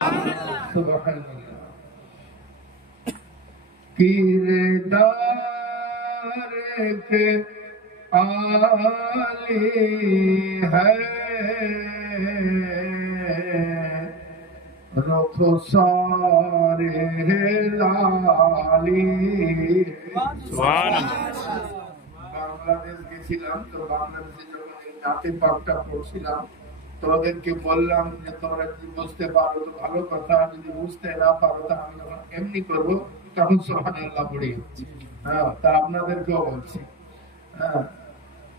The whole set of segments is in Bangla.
সুবহানাল্লাহ। किरदार के आली है रुख सारे लाली। বাংলাদেশ গেছিলাম, তো বাংলাদেশে যখন এই নাতে পাকটা পড়ছিলাম তোমাদেরকে বললাম যে তোমরা যদি বুঝতে পারো তো ভালো কথা, যদি বুঝতে না পারো তা আমি যখন এমনি করবো তখন সুবহানাল্লাহ পড়ি। হ্যাঁ, তা আপনাদেরকেও বলছি। হ্যাঁ,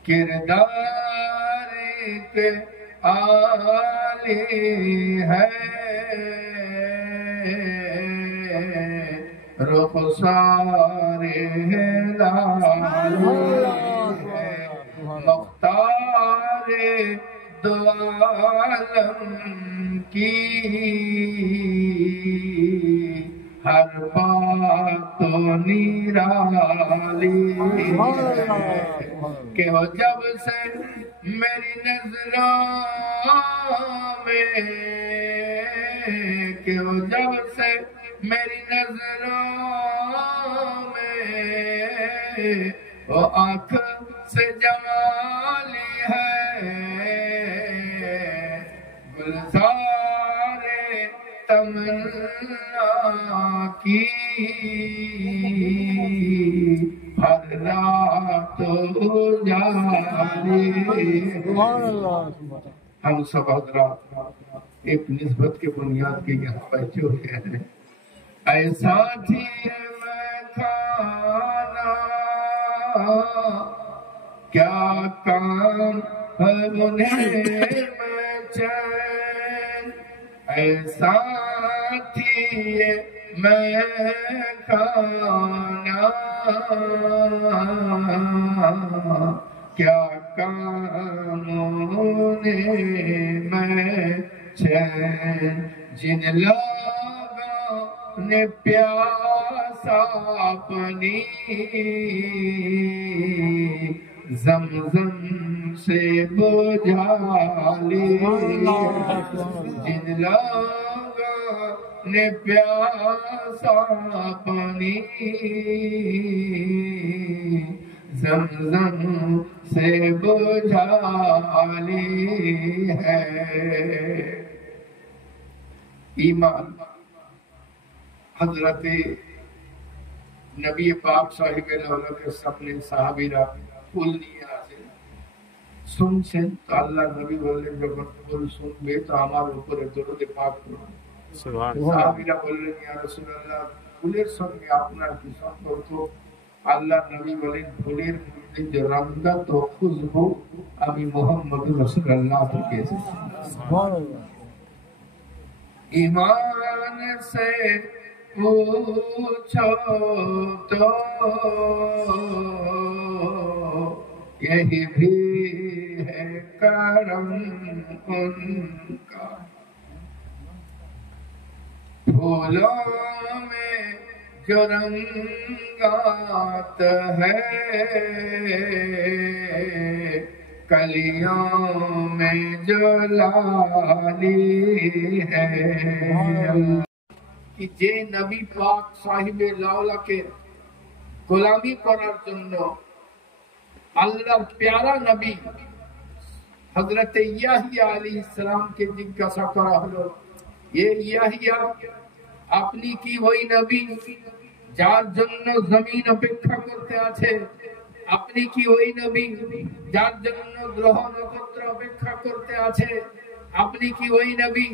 किरदार के आली है रुख सारे लाली है मुख्तारे दो आलम की हर बात तो निराली है कि वो जब से मेरी नजरों में, कि वो जब से मेरी नजरों में वो आँख से जमाली है गुलज़ारे तमन्ना की हर रात जाली। हम सब हज़रात एक निस्बत के बुनियाद के यहाँ बैठे हुए हैं। ऐसा थी मैं खाना क्या काम है उन्हें मैं चैन, ऐसा थी मैं खाना क्या कामों ने मैं चैन, जिन लोगों ने प्यासा अपनी ज़मज़म से बुझा ली, जिन लोगों ने प्यासा अपनी ज़मज़म से बुझा ली है। ईमान हज़रते नबी पाक साहिब के सामने साहाबीरा ফুল নিয়ে আসেন, শুনছেন তো আল্লাহ নবী বললেন যখন ফুল শুনবে তো আমার উপরে দরুদ পাক করুন। সাহাবীরা বললেন ইয়া রাসূলুল্লাহ ফুলের সঙ্গে আপনার কি সম্পর্ক? আল্লাহ নবী বলেন ফুলের মধ্যে যে রঙটা তো খুশবু আমি মুহাম্মদ রাসূলুল্লাহ থেকে এসেছি। সুবহানাল্লাহ। ईमान से पूछो तो यही भी है करम उनका, फूलों में जो रंगात है कलियों में जो लाली है। कि जे नबी पाक साहिबे लाउलाके গোলামি করার জন্য আল্লাহর প্যারা নবী হযরত ইয়াহিয়া আলাইহিস সালামকে জিজ্ঞাসা করা হলো, এ ইয়াহিয়া আপনি কি ওই নবী যার জন্য জমিন অপেক্ষা করতে আছে? আপনি কি ওই নবী যার জন্য গ্রহ নক্ষত্র অপেক্ষা করতে আছে? আপনি কি ওই নবী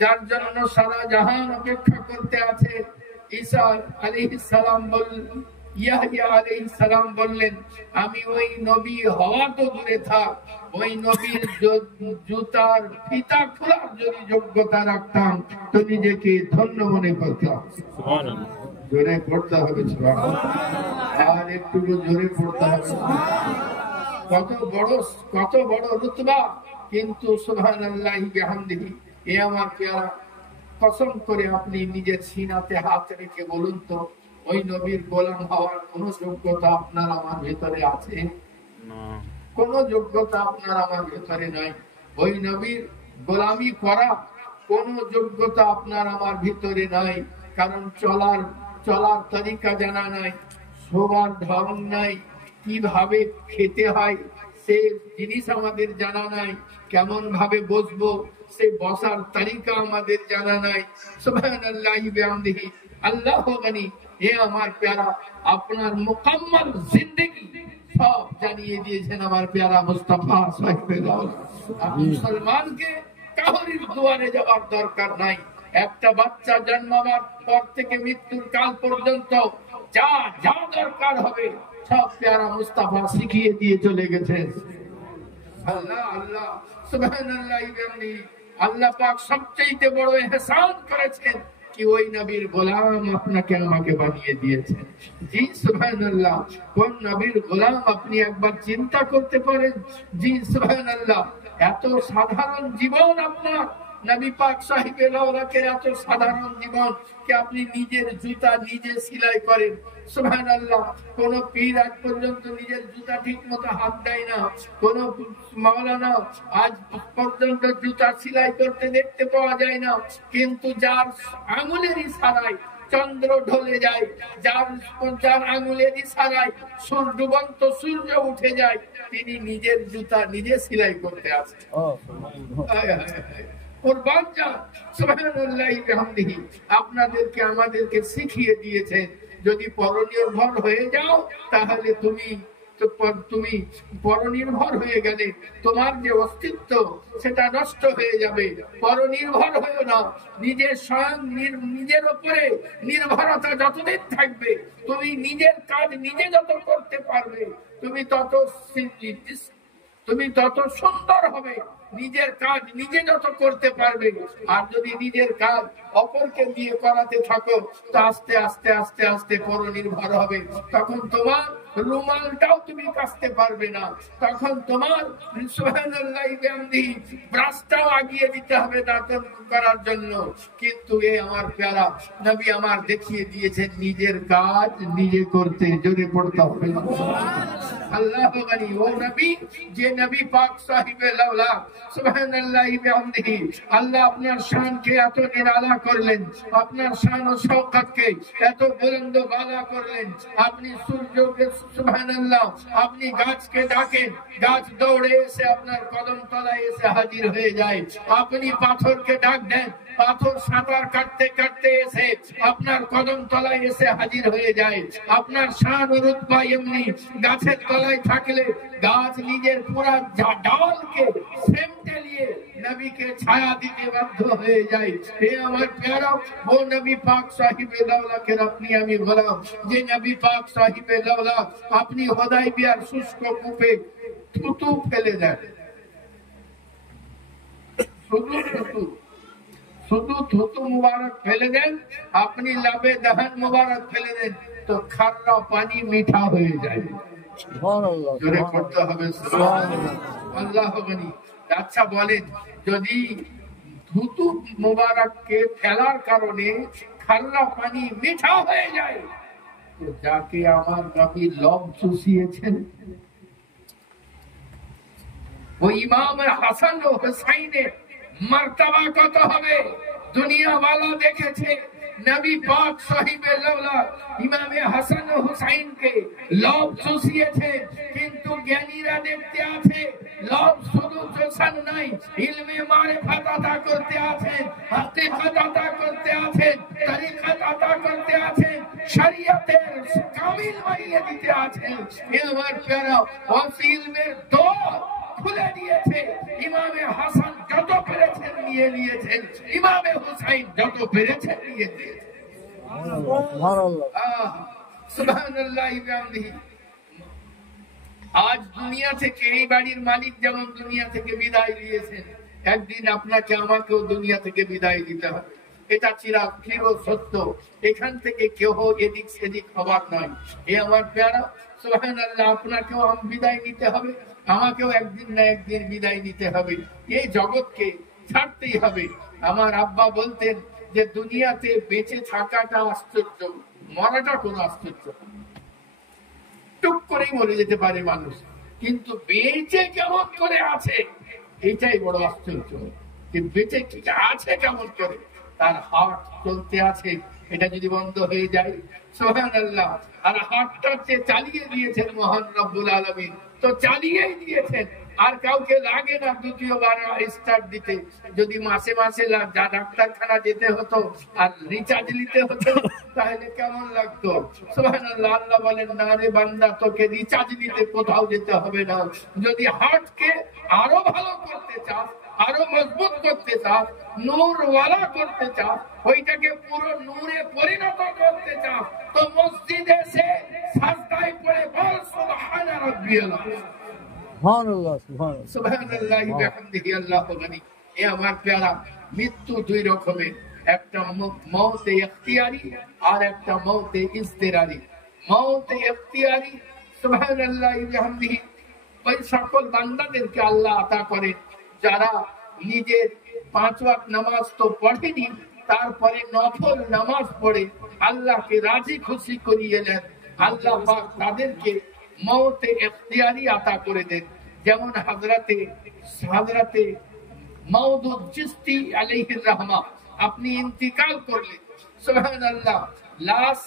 যার জন্য সারা জাহান অপেক্ষা করতে আছে? ঈসা আলাইহিস সালাম বললেন, ইয়াহইয়া আলাইহিস সালাম বললেন, আমি ওই নবী হওয়া তো দূরে থাক, ওই নবীর জুতার ফিতা খোলার যদি যোগ্যতা রাখতাম তো নিজেকে ধন্য মনে করতাম। সুবহানাল্লাহ। জোরে পড়তে হবে সুবহানাল্লাহ, আর একটু জোরে পড়তে হবে। কত বড় রুতবা, কিন্তু সুবহানাল্লাহি বিহামদিহি। এ আমার প্যারা, কসম করে আপনি নিজের সিনাতে হাত রেখে বলুন তো ওই নবীর গোলাম হওয়ার কোন যোগ্যতা আপনার আমার ভেতরে আছে? কোন যোগ্যতা আপনার আমার ভেতরে নাই। ওই নবীর গোলামি করা কোন যোগ্যতা আপনার আমার ভিতরে নাই, কারণ চলার তরিকা জানা নাই, শোবার ধরন নাই, কিভাবে খেতে হয় সে জিনিস আমাদের জানা নাই, কেমন ভাবে বসবো সে বসার তরিকা আমাদের জানা নাই। সুবহানাল্লাহি বিহামদিহি, আল্লাহ গনি। এ আমার প্যারা, আপনার মুকাম্মাল জিন্দেগি সব জানিয়ে দিয়েছেন আমার প্যারা মুস্তাফা সাহেব। মুসলমানকে কাহরির দুয়ারে যাওয়ার দরকার নাই। একটা বাচ্চা জন্মাবার পর থেকে মৃত্যুর কাল পর্যন্ত যা যা দরকার হবে সব প্যারা মুস্তাফা শিখিয়ে দিয়ে চলে গেছেন। আল্লাহ আল্লাহ সুবহানাল্লাহি বিহামদিহি। আল্লাহ পাক সবচেয়ে বড় ইহসান করেছেন কি ওই নবীর গোলাম আপনাকে আমাকে বানিয়ে দিয়েছেন। জি সুবহানাল্লাহ। কোন নবীর গোলাম আপনি একবার চিন্তা করতে পারেন? জি সুবহানাল্লাহ। এত সাধারণ জীবন আপনার নবী পাক সাহিবে লাওলাকের, এত সাধারণ জীবন কি আপনি নিজের জুতা নিজে সেলাই করেন। সুবহানাল্লাহ। কোন পীর আজ পর্যন্ত নিজের জুতা ঠিক মতো হাত দেয় না, কোন মাওলানা আজ পর্যন্ত জুতা সেলাই করতে দেখতে পাওয়া যায় না, কিন্তু যার আঙুলের ইশারায় চন্দ্র ঢলে যায়, যার আঙুলের ইশারায় ডুবন্ত সূর্য উঠে যায়, তিনি নিজের জুতা নিজে সেলাই করতে আসেন। আপনাদেরকে আমাদেরকে শিখিয়ে দিয়েছেন যদি পরনির্ভর হয়ে যাও তাহলে তুমি পরনির্ভর হয়ে গেলে তোমার যে অস্তিত্ব সেটা নষ্ট হয়ে যাবে। পরনির্ভর হয়ে না, নিজের স্বয়ং নিজের উপরে নির্ভরতা যতদিন থাকবে, তুমি নিজের কাজ নিজে যত করতে পারবে তুমি তত সুন্দর হবে। নিজের কাজ নিজে যত করতে পারবে, আর যদি নিজের কাজ অপরকে দিয়ে করাতে থাকো তো আস্তে আস্তে আস্তে আস্তে পরনির্ভর হবে। তখন তোমার রুমালটাও তুমি কাচতে পারবে না, তখন তোমার সুবহানাল্লাহি বিহামদিহি ব্রাশটাও আগিয়ে দিতে হবে দাঁতন করার জন্য। কিন্তু এ আমার প্যারা নবী আমার দেখিয়ে দিয়েছেন নিজের কাজ নিজে করতে। জোরে পড়তে হবে আল্লাহ গনি। ও নবী, যে নবী পাক সাহিবে লাওলা সুবহানাল্লাহি বিহামদিহি, আল্লাহ আপনার শানকে এত নিরালা করলেন, আপনার শান ও শওকতকে এত বুলন্দ বালা করলেন। আপনি সূর্যকে সুবহানাল্লাহ, আপনি গাছকে ডাকেন, গাছ দৌড়ে এসে আপনার কদম তলায় এসে হাজির হয়ে যায়। আপনি পাথরকে ডাক দেন, পাথর সাঁতার কাটতে কাটতে এসে আপনার কদম তলায় এসে হাজির হয়ে যায়। আপনার শান ও রুতবা এমনি, গাছের তলায় থাকলে গাছ নিজের পুরা ডালকে সেমটে নিয়ে নবীকে ছায়া দিতে বাধ্য হয়ে যায়। হে আমার প্যারা, ও নবী পাক সাহিবে লাওলাকে আপনি আমি গোলাম। যে নবী পাক সাহিবে লাওলা আপনি হুদায়বিয়ার শুষ্ক কূপে থুতু ফেলে দেন, শুধু থুতু মুবারক ফেলে দেন, আপনি লাবে দহন মুবারক ফেলে দেন, তো খারা পানি মিঠা হয়ে যায়। জোরে পড়তে হবে সুবহানাল্লাহ। আল্লাহ গনি। আচ্ছা বলেন, যদি থুতু মুবারককে ফেলার কারণে খারা পানি মিঠা হয়ে যায়, তো যাকে আমার নবী লব চুষিয়েছেন ওই ইমাম হাসান ও হুসাইনের মার্তবা কত হবে? দুনিয়া वाला দেখেছে নবী পাক সাহিবে লাওলা ইমামে হাসান ও হুসাইনকে লব চুষিয়েছে, কিন্তু জ্ঞানীরা দেখতে আছে লব শুধু চুষান নাই, ইলমে মারিফাত আতা করতে আছেন, হাকিকত আতা করতে আছেন, তরিকত আতা করতে আছেন, শরীয়তের কামিল বানিয়ে দিতে আছেন। এ আমার প্যারা ওয়াসিলমের দৌর খুলে দিয়েছে। ইমামে হাসান যত পেরেছেন নিয়ে নিয়েছেন, ইমামে হুসাইন যত পেরেছেন নিয়ে দিয়েছেন। সুবহানাল্লাহি বিহামদিহি। আজ দুনিয়া থেকে এই বাড়ির মালিক যেমন দুনিয়া থেকে বিদায় দিয়েছেন, একদিন আপনাকে আমাকেও দুনিয়া থেকে বিদায় দিতে হবে। এটা চির সত্য। এখান থেকে কেউ এদিক সেদিক হবার নয়। এ আমার প্যারা সুবহানাল্লাহ, আপনাকেও বিদায় নিতে হবে, আমাকেও একদিন না একদিন বিদায় নিতে হবে। এই জগৎকে ছাড়তেই হবে। আমার আব্বা বলতেন যে দুনিয়াতে বেঁচে থাকাটা আশ্চর্য, মরাটা কোনো আশ্চর্য। টুক করেই মরে যেতে পারে মানুষ, কিন্তু বেঁচে কেমন করে আছে এটাই বড় আশ্চর্য। বেঁচে কি আছে কেমন করে, তার হার্ট চলতে আছে, এটা যদি বন্ধ হয়ে যায় সুবহানাল্লাহ। আর হার্টটা যে চালিয়ে দিয়েছেন মহান রব্বুল আলামিন, তো চালিয়েই দিয়েছেন, আর কাউকে লাগে না দ্বিতীয়বার স্টার্ট দিতে। যদি মাসে মাসে যা ডাক্তারখানা যেতে হতো আর রিচার্জ নিতে হতো তাহলে কেমন লাগতো সুবহানাল্লাহ। আল্লাহ বলেন না রে বান্দা, তোকে রিচার্জ নিতে কোথাও যেতে হবে না। যদি হার্টকে আরো ভালো করতে চাস, আরো মজবুত করতে চাস, নূরওয়ালা করতে চাস, ওইটাকে পুরো নূরে পরিণত করতে চাস, তো মসজিদে এসে সাজদায় পড়ে বল সুবহানা রাব্বিয়াল আযীম। সুবহানাল্লাহ সুবহানাল্লাহ সুবহানাল্লাহি ওয়া বিহামদিহি আল্লাহু গনি। এ আমার প্যারা, মৃত্যু দুই রকমের, একটা মওতে ইখতিয়ারি আর একটা মওতে ইজতিরারি। মওতে ইখতিয়ারি সুবহানাল্লাহি ওয়া বিহামদিহি ওই সকল বান্দাদেরকে আল্লাহ আতা করেন যারা নিজের 5 ওয়াক্ত নামাজ তো পড়েনি, তারপরে নফল নামাজ পড়ে আল্লাহকে রাজি খুশি করিয়ে নেন। আল্লাহ পাক তাদেরকে মওতে ইখতিয়ারি আতা করে দেন। যেমন হযরতে মাউদুদ চিশতি আলাইহির রাহমা, আপনি ইন্তিকাল করলেন সুবহানাল্লাহ, লাশ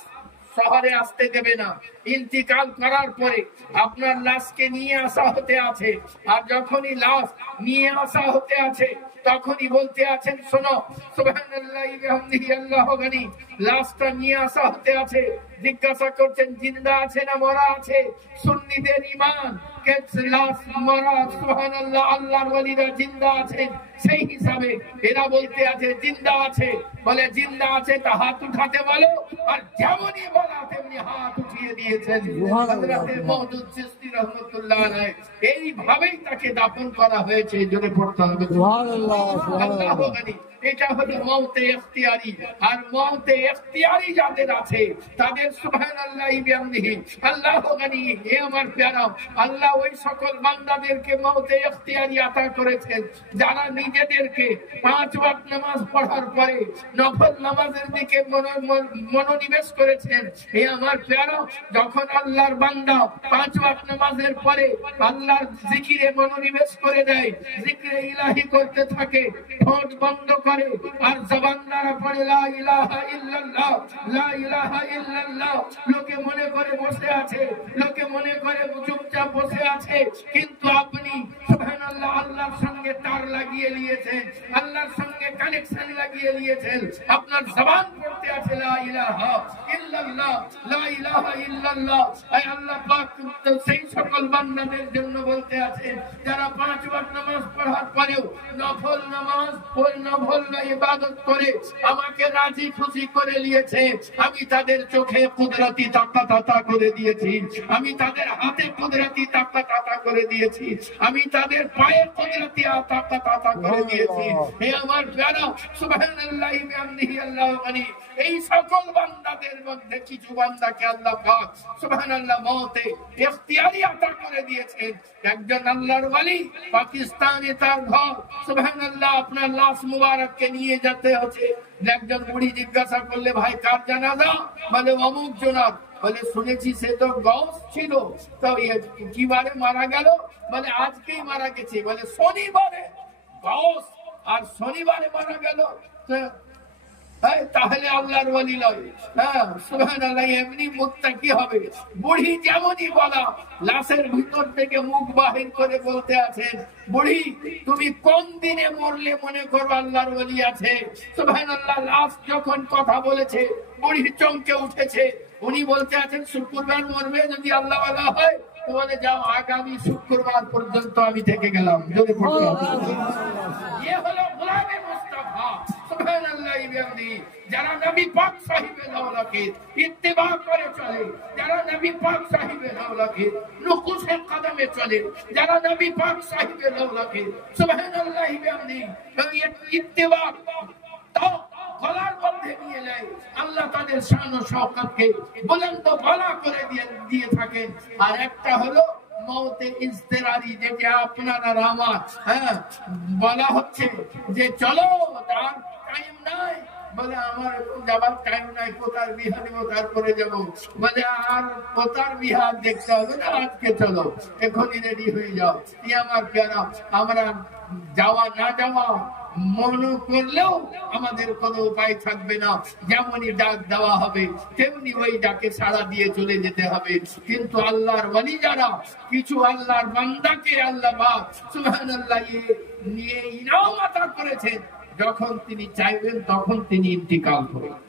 শহরে আসতে দেবে না, ইন্তিকাল করার পরে আপনার লাশকে নিয়ে আসা হতে আছে, আর যখনই লাশ নিয়ে আসা হতে আছে তখনই বলতে আছেন শোনো সুবহানাল্লাহি ওয়া বিহামদিহি আল্লাহু গনি। লাশটা নিয়ে আসা হতে আছে, জিজ্ঞাসা করছেন জিন্দা আছে না মরা আছে। সুন্নিদের ঈমান কে লাশ মরা, সুবহানাল্লাহ, আল্লাহর ওলিরা জিন্দা আছেন, সেই হিসাবে এরা বলতে আছে জিন্দা আছে। বলে জিন্দা আছে তা হাত উঠাতে বলো, আর যেমনই বলা তেমনি হাত উঠিয়ে দিয়েছেন হযরতে মাউদুদ চিশতি রাহমাতুল্লাহ আলাইহি। এইভাবেই তাকে দাফন করা হয়েছে। জোরে পড়তে হবে সুবহানাল্লাহ সুবহানাল্লাহ। এটা হলো মওতে ইখতিয়ারি। আর মওতে ইখতিয়ারি যাদের আছে তাদের সুবহানাল্লাহি বিহামদিহি আল্লাহু গনি। হে আমার প্যারা, আল্লাহ ওই সকল বান্দাদেরকে মওতে ইখতিয়ারি আতা করেছেন যারা নিজেদেরকে 5 ওয়াক্ত নামাজ পড়ার পরে নফল নামাজের দিকে মনোনিবেশ করেছেন। হে আমার প্যারা, যখন আল্লাহর বান্দা 5 ওয়াক্ত নামাজের পরে আল্লাহর জিকিরে মনোনিবেশ করে দেয়, জিকিরে ইলাহি করতে থাকে, ঠোঁট বন্ধ করে আর জবান দ্বারা পড়ে লা ইলাহা ইল্লাল্লাহ, লা ইলাহা ইল্লাল্লাহ, লোকে মনে করে বসে আছে, লোকে মনে করে চুপচাপ বসে আছে, কিন্তু আপনি সুবহানাল্লাহ আল্লাহর সঙ্গে তার লাগিয়ে নিয়েছেন, আল্লাহর সঙ্গে কানেকশন লাগিয়ে নিয়েছেন। আপনার জবান পড়তে আছে লা ইলাহা ইল্লাল্লাহ, লা ইলাহা ইল্লাল্লাহ। আয় আল্লাহ পাক সেই সকল বান্দাদের জন্য বলতে আছে যারা 5 ওয়াক্ত নামাজ পড়ার পরেও নফল নামাজ ইবাদত করে আমাকে রাজি খুশি করে নিয়েছে, আমি তাদের চোখে কুদরতি তাকাত আতা করে দিয়েছি, আমি তাদের হাতে কুদরতি তাকাত আতা করে দিয়েছি, আমি তাদের পায়ে কুদরতি তাকাত আতা করে দিয়েছি। হে আমার প্যারা, সুবহানাল্লাহি ওয়া বিহামদিহি আল্লাহু গনি। এই সকল বান্দাদের মধ্যে কিছু বান্দাকে আল্লাহ পাক সুবহানাল্লাহ মওতে ইখতিয়ারি আতা করে দিয়েছেন। একজন আল্লাহর ওলি, পাকিস্তানে তার ঘর, সুবহানাল্লাহ, আপনার লাশ মুবারককে নিয়ে যেতে হচ্ছে। একজন বুড়ি জিজ্ঞাসা করলে ভাই কার জানাজা? বলে অমুক জনাব। বলে শুনেছি সে তো গৌস ছিল, তো কি বারে মারা গেল? বলে আজকেই মারা গেছে। বলে শনিবারে গৌস আর শনিবারে মারা গেল, তাহলে আল্লাহর ওলি নয়। হ্যাঁ সুবহানাল্লাহ, এমনি মুত্তাকি হবে। বুড়ি যেমনই বলা, লাশের ভিতর থেকে মুখ বাহির করে বলতে আছেন বুড়ি তুমি কোন দিনে মরলে মনে করো আল্লাহর ওলি আছে? সুবহানাল্লাহ, লাশ যখন কথা বলেছে বুড়ি চমকে উঠেছে। উনি বলতে আছেন শুক্রবার মরবে, যদি আল্লাহ ওয়ালা হয় বলে যাও আগামী শুক্রবার পর্যন্ত আমি থেকে গেলাম। জোরে পড়তে হবে। এ হলো গোলামে মুস্তাফা সুবহানাল্লাহি ওয়া বিহামদিহি। যারা নবী পাক সাহিবে লাউলাকে ইত্তেবা করে চলে, যারা নবী পাক সাহিবে লাউলাকে নুকুশে কদমে চলে, যারা নবী পাক সাহিবে লাউলাকে সুবহানাল্লাহি ওয়া বিহামদিহি ইত্তেবা গলার মধ্যে নিয়ে নেয়, আল্লাহ তাদের শান ও শওকতকে বুলন্দ বালা করে দিয়ে থাকেন। আর একটা হলো মওতে ইজতিরারি, যেটা আপনারা আমার বলা হচ্ছে যে চলো তার টাইম নাই, বলে আমার যাবার টাইম নাই, পোতার বিহা দেবো তারপরে যাবো। বলে আর পোতার বিহা দেখতে হবে না, আজকে চলো, এখনই রেডি হয়ে যাও। আমার প্যারা, আমরা যাওয়া না যাওয়া মনে করলেও আমাদের কোনো উপায় থাকবে না। যেমনই ডাক দেওয়া হবে তেমনি ওই ডাকে সাড়া দিয়ে চলে যেতে হবে। কিন্তু আল্লাহর ওয়ালি যারা কিছু আল্লাহর বান্দাকে আল্লাহ পাক সুবহানাল্লাহ নিয়ে ইনাম আতা করেছেন, যখন তিনি চাইবেন তখন তিনি ইন্তিকাল করবেন।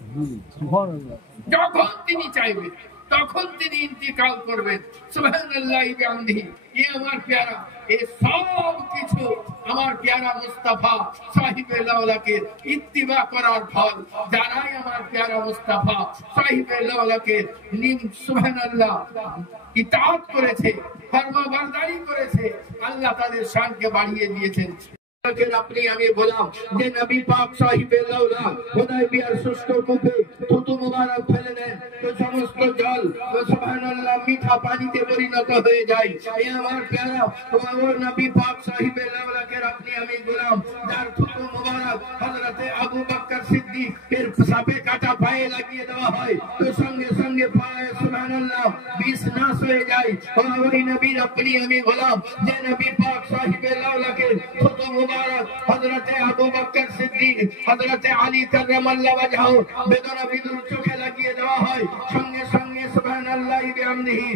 যখন তিনি চাইবেন তখন তিনি ইন্তিকাল করবেন। সুবহানাল্লাহ বিহামদিহি। আমার প্যারা এই সব কিছু আমার প্যারা মুস্তাফা সাহিবে লাওলাকে ইত্তিবা করার ফল। যারাই আমার প্যারা মুস্তাফা সাহিবে লাওলাকে সুবহানাল্লাহ ইতাআত করেছে, ফরমাবরদারি করেছে, আল্লাহ তাদের শানকে বাড়িয়ে দিয়েছেন। আপনি আমি বললাম যে নবী পাক সাহিবে লাওলা হুদায়বিয়ার শুষ্ক কূপে থুতু মুবারক ফেলে দেন তো সমস্ত জল সুবহানাল্লাহ মিঠা পানিতে পরিণত হয়ে যায়। এই আমার প্যারা ও নবী পাক সাহিবে লাওলাকে আপনি আমি বললাম যার থুতু মুবারক হযরতে আবু বকর সিদ্দিক এর সাপে কাটা পায়ে লাগিয়ে দেওয়া হয় তো সঙ্গে সঙ্গে পায়ে সুবহানাল্লাহ বিষ নাশ হয়ে যায়। ওই নবীর আপনি আমি বললাম যে নবী পাক সাহিবে লাওলাকে থুতু হযরতে আবু বকর সিদ্দিক হযরতে আলী কাররামাল্লাহু ওয়াজহু বেদনা বিদুর চোখে লাগিয়ে দেওয়া হয়, সঙ্গে সঙ্গে সুবহানাল্লাহ বিহামদিহি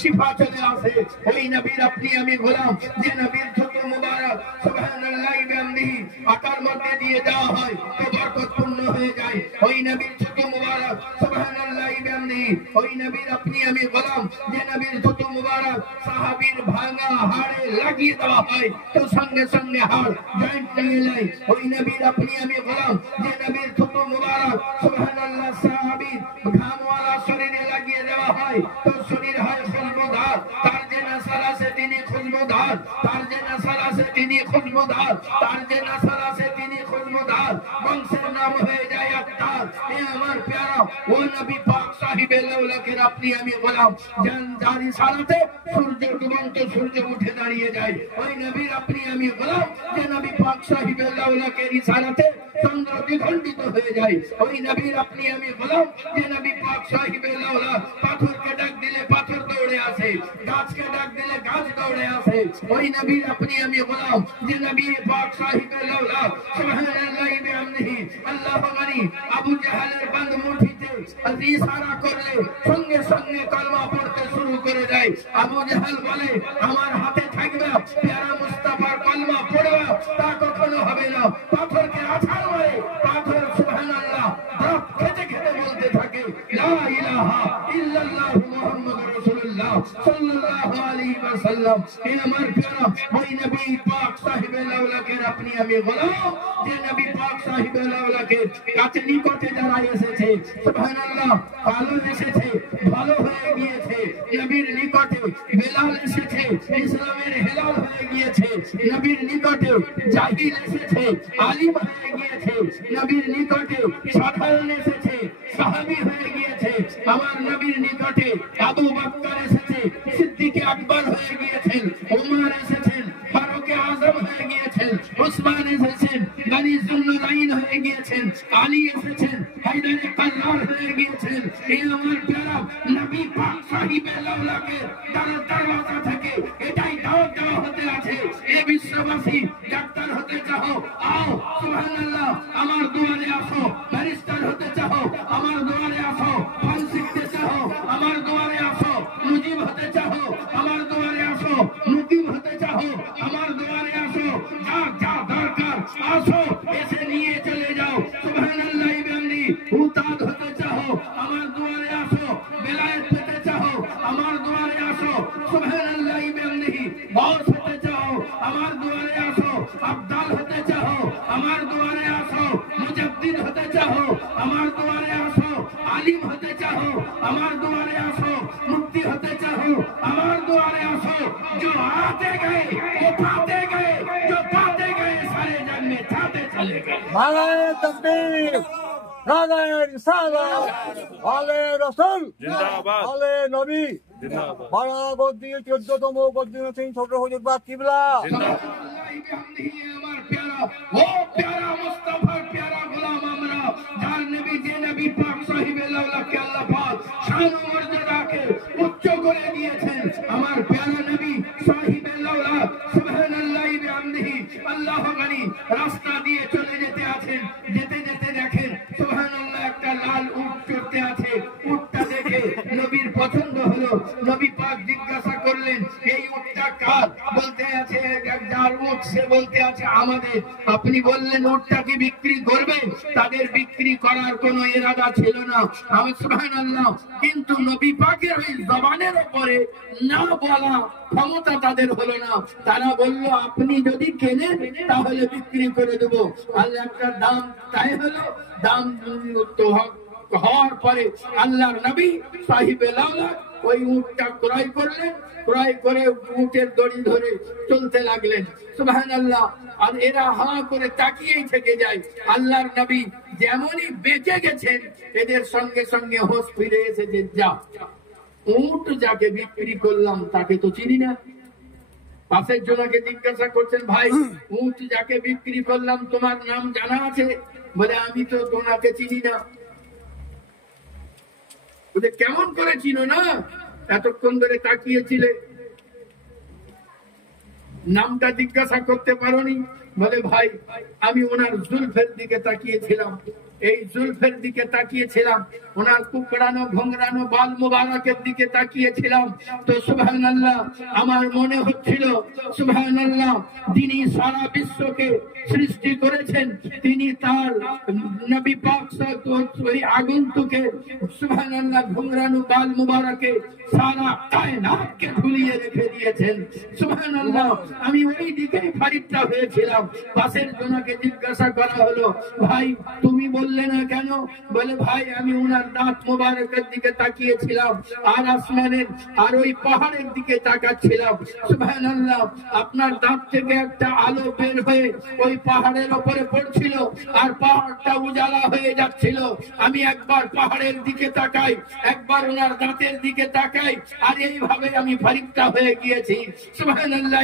শিফা চলে আসে। ওই নবীর আপনি আমি গোলাম যে নবীর থুতু মুবারক সুবহানাল্লাহ বিহামদিহি আকার মধ্যে দিয়ে দেওয়া হয় তো বরকতপূর্ণ হয়ে যায়। ওই নবীর থুতু মুবারক সুবহানাল্লাহ বিহামদিহি ওই নবীর আপনি আমি গোলাম যে নবীর থুতু মুবারক সাহাবীর ভাঙা হাড়ে লাগিয়ে দেওয়া হয় তো সঙ্গে সঙ্গে হাড় জয়েন্ট লেগে যায়। ওই নবীর আপনি আমি গোলাম যে নবীর থুতু মুবারক সুবহানাল্লাহ সাহাবীর ঘামওয়ালা শরীরে লাগিয়ে দেওয়া হয় তো শরীর হয় খুশবুদার। তার যে নসল আছে তিনি খুশবুদার, তার যে নসল আছে তিনি খুশবুদার, তার যে নসল আছে তিনি খুশবুদার, বংশের নাম হয়ে যায় আত্তার। এ আমার প্যারা ও নবী পাক সাহিবে লাওলাকে আপনি আমি গোলাম যার ইশারাতে সূর্য ডুবন্ত সূর্য উঠে দাঁড়িয়ে যায়। ওই নবীর আপনি আমি গোলাম যে নবী পাক সাহিবে লাওলাকে ইশারাতে চন্দ্র দ্বিখণ্ডিত হয়ে যায়। ওই নবীর আপনি আমি গোলাম যে নবী পাক সাহিবে লাওলা পাথরকে ডাক দিলে পাথর দৌড়ে আসে, গাছকে ডাক দিলে গাছ দৌড়ে আসে। ওই নবীর আপনি আমি গোলাম যে নবী পাক সাহিবে লাওলা সুবহানাল্লাহ বিহামদিহি আল্লাহ গনি আবু জাহেলের বন্ধ মুঠিতে ইশারা করলে সঙ্গে সঙ্গে কলমা পড়তে শুরু করে দেয়। আবু জাহেল বলে আমার হাতে থাকবে প্যারা মুস্তাফার কলমা পড়বে, তা কখনো হবে না। পাথরকে আছাড় মারে, পাথর সুবহানাল্লাহ দাঁত খেতে খেতে বলতে থাকে লা ইলাহা ইল্লাল্লাহু মুহাম্মাদুর রাসূলুল্লাহ সাল্লাল্লাহু আলাইহি ওয়াসাল্লাম। এই আমার প্যারা ওই নবী পাক সাহিবে লাওলাকে আপনি আমি গোলাম যে নবী পাক সাহিবে লাওলাকে কাছে নিকটে যারা এসেছে সুবহানাল্লাহ ভালো এসেছে, ভালো হয়ে গিয়েছে। নবীর নিকটে বেলাল এসেছে, ইসলামের হেলাল হয়ে গিয়েছে। নবীর নিকটে জাহিল এসেছে, আলিম হয়ে গিয়েছে। নবীর নিকটে সাধারণ এসেছে, সাহাবী হয়ে গিয়েছে। আমার নবীর নিকটে আবু বকর এসেছে, সিদ্দিক আকবর হয়ে গিয়েছেন। ওমর এসেছেন, ফারুক আযম হয়ে গিয়েছেন। উসমান এসেছেন, গনি যুন্নুরাইন হয়ে গিয়েছেন। আলী এসেছেন, হায়দার কাররার হয়ে গিয়েছেন। এই আমার প্যারা নবী পাক সাহিবে লাওলাকে দরওয়াজা থেকে এটাই দাওয়াত দেওয়া হতে আছে। এ বিশ্ববাসী ডাক্তার হতে চাও আও সুবহানাল্লাহ আমার দুয়ারে আসো, ব্যারিস্টার হতে চাও আমার দুয়ারে আসো, ফান শিখতে চাও আমার দুয়ারে আসো, মুজিব হতে চাও আমার দুয়ারে আসো, মুকিম হতে চাও আমার দুয়ারে আসো। যা যা দরকার আসো, এসে নিয়ে চলে যাও। সুবহানাল্লাহ বিহামদিহি উতাদ হতে চাও আমার দুয়ারে আসো, বেলায়েত পেতে চাও আমার দুয়ারে আসো। সুবহানাল্লাহ বিহামদিহি বস হতে চাও আমার দুয়ারে আসো, আবদাল হতে চাও আমার দুয়ারে আসো, মুজাদ্দিদ হতে চাও আমার দুয়ারে আসো, আলিম হতে চাও আমার দুয়ারে আসো, মুফতি হতে চাও আমার দুয়ারে আসো। जो आते गए वो पाते गए, जो पाते गए सारे जग में छाते चले गए। नाराए तकबीर, नाराए रिसालत, आले रसूल जिंदाबाद, आले नबी जिंदाबाद। बड़ा गद्दी 14তম গদ্দি সিং ছোট হুজুর বাদ কিবলা আমার প্যারা ও প্যারা মুস্তাফার প্যারা গোলাম আমরা, যার নবী যে নবী পাক সাহিবে লাওলাকে আল্লাহ পাক শান ও মর্যাদাকে উচ্চ করে দিয়েছেন। আমার প্যারা নবী সাহিবে লাওলা সুবহানাল্লাহ বিহামদিহি আল্লাহ গনি রাস্তা সে বলতে আছে আমাদের, আপনি বললেন উটটাকে বিক্রি করবে, তাদের বিক্রি করার কোনো ইরাদা ছিল না। আমি সুবহানাল্লাহ, কিন্তু নবী পাকের ওই জবানের উপরে না বলা ক্ষমতা তাদের হলো না। তারা বলল আপনি যদি কেনেন তাহলে বিক্রি করে দেবো। আল্লাহ একটা দাম তাই হলো, দাম তো হওয়ার পরে আল্লাহর নবী সাহিবে লাওলা ওই উটটা ক্রয় করলেন, ক্রয় করে উটের দড়ি ধরে চলতে লাগলেন। সুবহানাল্লাহ। আর এরা হা করে তাকিয়েই থেকে যায়। আল্লাহর নবী যেমনই বেঁচে গেছেন, এদের সঙ্গে সঙ্গে হোশ ফিরে এসেছে, যা উট যাকে বিক্রি করলাম তাকে তো চিনি না। পাশের জনকে জিজ্ঞাসা করছেন, ভাই উট যাকে বিক্রি করলাম তোমার নাম জানা আছে? বলে আমি তো তোমাকে চিনি না। বলে কেমন করে চিনো না? এতক্ষণ ধরে তাকিয়েছিলে, নামটা জিজ্ঞাসা করতে পারোনি? বলে ভাই আমি ওনার জুলফের দিকে তাকিয়েছিলাম, এই জুলফের দিকে তাকিয়েছিলাম, ওনার কুকড়ানো ভোংরানো বাল মুবারকের দিকে তাকিয়েছিলাম। তো সুবহানাল্লাহ, আমার মনে হচ্ছিল সুবহানাল্লাহ, তিনি সারা বিশ্বকে সৃষ্টি করেছেন, তিনি তার নবী পাক ওই আগন্তুকে সুবহানাল্লাহ ভোংরানো বাল মুবারকে সারা কায়নাতকে ঝুলিয়ে রেখে দিয়েছেন। সুবহানাল্লাহ, আমি ওই দিকেই ফারিকটা হয়েছিলাম। পাশের জনকে জিজ্ঞাসা করা হলো, ভাই তুমি বললে না কেন? বলে ভাই আমি ওনার দাঁত মোবারকের দিকে তাকিয়েছিলাম, আর আসমানের আর ওই পাহাড়ের দিকে তাকাচ্ছিলাম। সুবহানাল্লাহ, আপনার দাঁত থেকে একটা আলো বের হয়ে ওই পাহাড়ের উপরে পড়ছিল, আর পাহাড়টা উজালা হয়ে যাচ্ছিল। আমি একবার পাহাড়ের দিকে তাকাই, একবার ওনার দাঁতের দিকে তাকাই, আর এইভাবে আমি ফারিকটা হয়ে গিয়েছি। সুবহানাল্লাহ,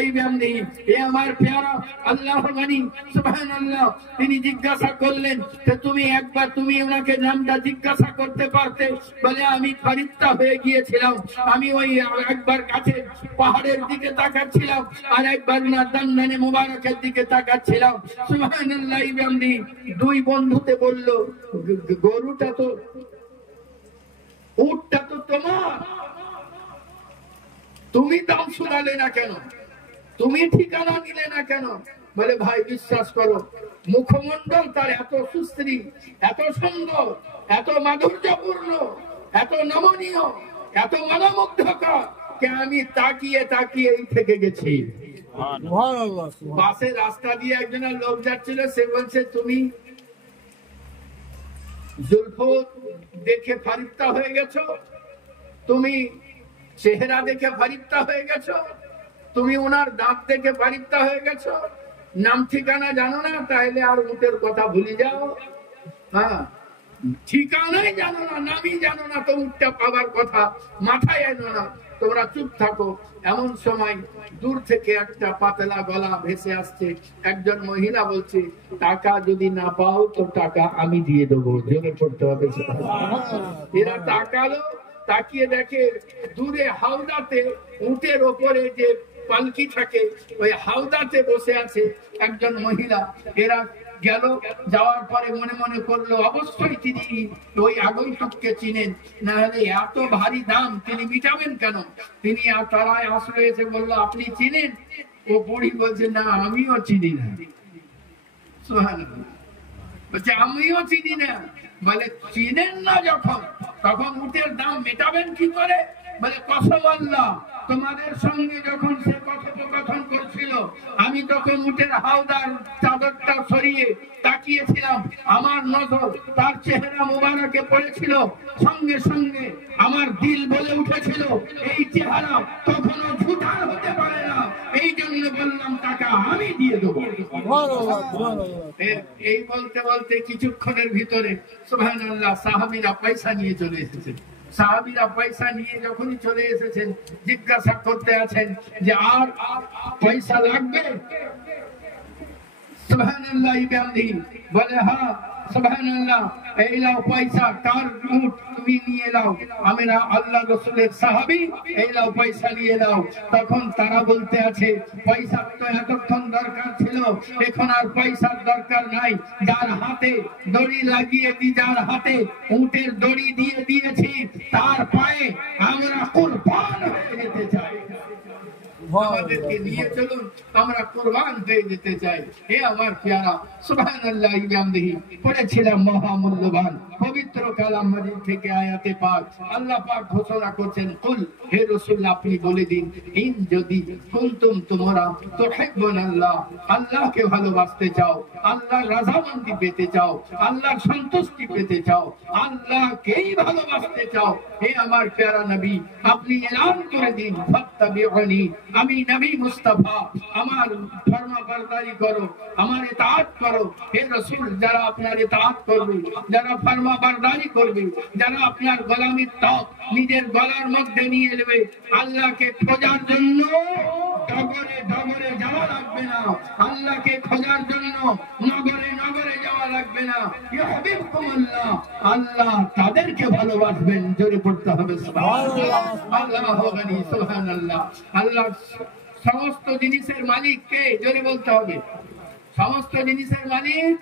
এ আমার পেয়ারা আল্লাহ মানি। সুবহানাল্লাহ, তিনি জিজ্ঞাসা করলেন যে তুমি একবার তুমি ওনাকে নামটা জিজ্ঞাসা করতে পারতে? বলে আমি ফারিকটা হয়ে গিয়েছিলাম, আমি ওই একবার কাছে পাহাড়ের দিকে তাকাচ্ছিলাম, আর একবার ওনার দান্দানে মুবারকের দিকে তাকাচ্ছিলাম। সুবহানাল্লাহ, দুই বন্ধুতে বলল গরুটা তো উটটা তো তোমার, তুমি দাম শুনালে না কেন? তুমি ঠিকানা দিলে না কেন? বলে ভাই বিশ্বাস করো, মুখমন্ডল তার এত সুশ্রী, এত সুন্দর, এত মাধুর্যপূর্ণ, এত নমনীয়, এত মনোমুগ্ধকর, কে আমি তাকিয়ে তাকিয়েই থেকে গেছি। পাশে রাস্তা দিয়ে একজনের লোক যাচ্ছিল, সে বলছে তুমি জুলফ দেখে ফারিস্তা হয়ে গেছো, তুমি চেহারা দেখে ফারিস্তা হয়ে গেছো, তুমি ওনার দাঁত দেখে ফারিস্তা হয়ে গেছো, নাম ঠিকানা জানো না? তাহলে আর উটের কথা ভুলে যাও। হ্যাঁ, ঠিকানাই জানো না, নামই জানো না, তো উটটা পাবার কথা মাথায় এনো না, তোমরা চুপ থাকো। এমন সময় দূর থেকে একটা পাতলা গলা ভেসে আসছে, একজন মহিলা বলছে টাকা যদি না পাও তো টাকা আমি দিয়ে দেবো, জোরে পড়তে হবে। এরা তাকালো, তাকিয়ে দেখে দূরে হাওদাতে উটের ওপরে যে পালকি থাকে, ওই হাওদাতে বসে আছে একজন মহিলা। এরা গেল, যাওয়ার পরে মনে মনে করলো অবশ্যই তিনি ওই আগন্তুককে চিনেন, না হলে এত ভারী দাম তিনি মিটাবেন কেন? তিনি তারায় আশ্রয় এসে বললো আপনি চিনেন? ও বুড়ি বলছে না আমিও চিনি না। বলছে আমিও চিনি না। বলে চিনেন না যখন, তখন উটের দাম মেটাবেন কি করে? বলে কসম আল্লাহ, তোমাদের সঙ্গে যখন সে কথোপকথন করছিল, আমি তখন উটের হাওদার চাদরটা সরিয়ে তাকিয়েছিলাম, আমার নজর তার চেহারা মুবারকে পড়েছিল, সঙ্গে সঙ্গে আমার দিল বলে উঠেছিল এই চেহারা কখনো ঝুঠার হতে পারে না, এই জন্য বললাম টাকা আমি দিয়ে দেবো। এই বলতে বলতে কিছুক্ষণের ভিতরে সুবহানাল্লাহ সাহাবীরা পয়সা নিয়ে চলে এসেছে। সাহাবীরা পয়সা নিয়ে যখনই চলে এসেছেন, জিজ্ঞাসা করতে আছেন যে আর পয়সা লাগবে? সুবহানাল্লাহ, বলে হ্যাঁ সুবহানাল্লাহ, এই নাও পয়সা, কার উট তুমি নিয়ে নাও, আমরা আল্লাহ রাসূলের সাহাবী, এই নাও পয়সা নিয়ে নাও। তখন তারা বলতে আছে পয়সা তো এতক্ষণ দরকার ছিল, এখন আর পয়সার দরকার নাই, যার হাতে দড়ি লাগিয়ে দি, যার হাতে উটের দড়ি দিয়ে দিয়েছি, তার পায়ে আমরা কুরবান হয়ে যেতে চাই। আমাদেরকে নিয়ে চলুন, আমরা কুরবান হয়ে যেতে চাই। হে আমার প্যারা, সুবহানাল্লাহ বিহামদিহি পড়েছিলাম মহামূল্যবান পবিত্র কালাম মাজিদ থেকে আয়াতে পাক। আল্লাহ পাক ঘোষণা করছেন, কুল, হে রাসূল আপনি বলে দিন, ইন যদি কুনতুম তোমরা তুহিব্বুনাল্লাহ, আল্লাহকে ভালোবাসতে চাও, আল্লাহর রাজামন্দি পেতে চাও, আল্লাহর সন্তুষ্টি পেতে চাও, আল্লাহকেই ভালোবাসতে চাও, হে আমার প্যারা নবী আপনি এলান করে দিন, ফাত্তাবিউনি, আমি নবী মুস্তাফা, আমার ফরমাবরদারি করো, আমার ইতাআত করো। হে রাসূল, যারা আপনার ইতাআত করবে, যারা ফরমাবরদারি করবে, যারা আপনার গোলামির তক নিজের গলার মধ্যে নিয়ে নেবে, আল্লাহকে খোঁজার জন্য নগরে নগরে যাওয়া লাগবে না, আল্লাহকে খোঁজার জন্য নগরে নগরে যাওয়া লাগবে না। ইউহিব্বুকুমুল্লাহ, আল্লাহ তাদেরকে ভালোবাসবেন। জোরে পড়তে হবে সুবহানাল্লাহ। আল্লাহু গনি, সুবহানাল্লাহ। আল্লাহ সমস্ত জিনিসের মালিক কে? জোরে বলতে হবে, সমস্ত জিনিসের মালিক।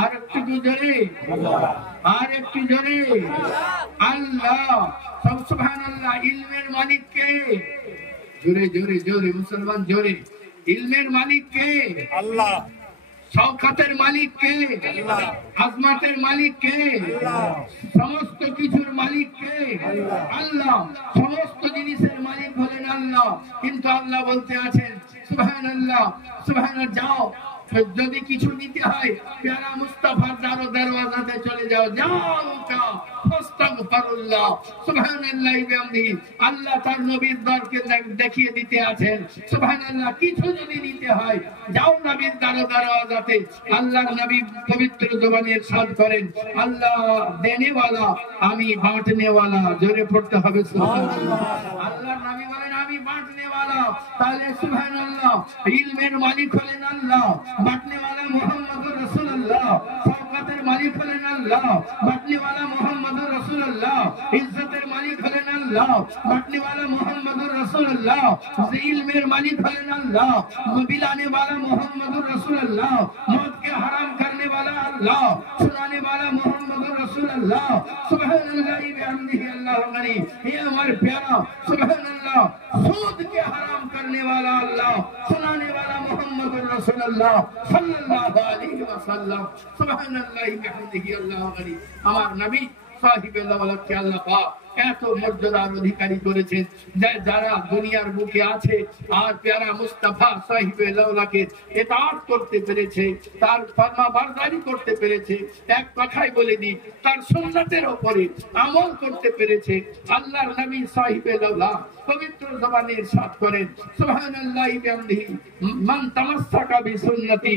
আর একটু জোরে, আর একটু জোরে, আল্লাহ। সুবহানাল্লাহ। ইলমের মালিক কে? জোরে জোরে জোরে মুসলমান, জোরে। ইলমের মালিক কে? আল্লাহ। শওকতের মালিক কে? আল্লাহ। আজমাতের মালিক কে? আল্লাহ। সমস্ত কিছুর মালিক কে? আল্লাহ। সমস্ত জিনিসের মালিক হলেন আল্লাহ। কিন্তু আল্লাহ বলতে আছেন, সুবহানাল্লাহ, সুবহানাল্লাহ, যাও যদি কিছু নিতে হয় প্যারা মুস্তাফার দরওয়াজাতে চলে যাও, যাও ফাস্তাগফিরুল্লাহ, সুবহানাল্লাহ বিহামদিহি। আল্লাহ তার নবীর দরকে দেখিয়ে দিতে আছেন, সুবহানাল্লাহ। কিছু যদি নিতে হয় যাও নবীর দরওয়াজাতে। আল্লাহর নবী পবিত্র জবানে ইরশাদ করেন, আল্লাহ দেনে ওয়ালা, আমি বাঁটনে ওয়ালা। জোরে পড়তে হবে সুবহানাল্লাহ। আল্লাহর নবী বলেন, আমি বাঁটনে ওয়ালা। তাহলে সুবহানাল্লাহ, ইলমের মালিক হলেন আল্লাহ, বাঁটনে ওয়ালা মুহাম্মদুর রাসূলুল্লাহ। শওকতের মালিক হলেন আল্লাহ, বাঁটনে ওয়ালা মুহাম্মদুর রাসূলুল্লাহ। ইজ্জতের মালিক হলেন আল্লাহ, বাঁটনে ওয়ালা মুহাম্মদুর রাসূলুল্লাহ। ইলমের মালিক হলেন আল্লাহ, বিলানে ওয়ালা মুহাম্মদুর রাসূলুল্লাহ। মদকে হারাম করনে ওয়ালা আল্লাহ, সুনানে ওয়ালা মুহাম্মদুর রাসূলুল্লাহ। সুবহানাল্লাহ বিহামদিহি। আল্লাহু গনি। হে আমার প্যারা, সুবহানাল্লাহ, সুদকে হারাম করনে ওয়ালা আল্লাহ, সুনানে ওয়ালা মুহাম্মদুর রাসূলুল্লাহ সাল্লাল্লাহু আলাইহি ওয়াসাল্লাম। সুবহানাল্লাহ বিহামদিহি। আল্লাহু গনি। আমার নবী সাহিবে লাওলাতকে আল্লাহ পাক এত মর্যাদার অধিকারী করেছেন, যারা দুনিয়ার বুকে আছে আর প্যারা মুস্তাফা সাহিবে লাওলাকে ইতাআত করতে পেরেছে, তার ফরমাবরদারি করতে পেরেছে, এক কথাই বলে দিই, তার সুন্নাতের উপরে আমল করতে পেরেছে। আল্লাহর নবী সাহিবে লাওলা পবিত্র জবানে ইরশাদ করেন, সুবহানাল্লাহ বিহামদিহি, মান তামাসসাকা বিসুন্নতি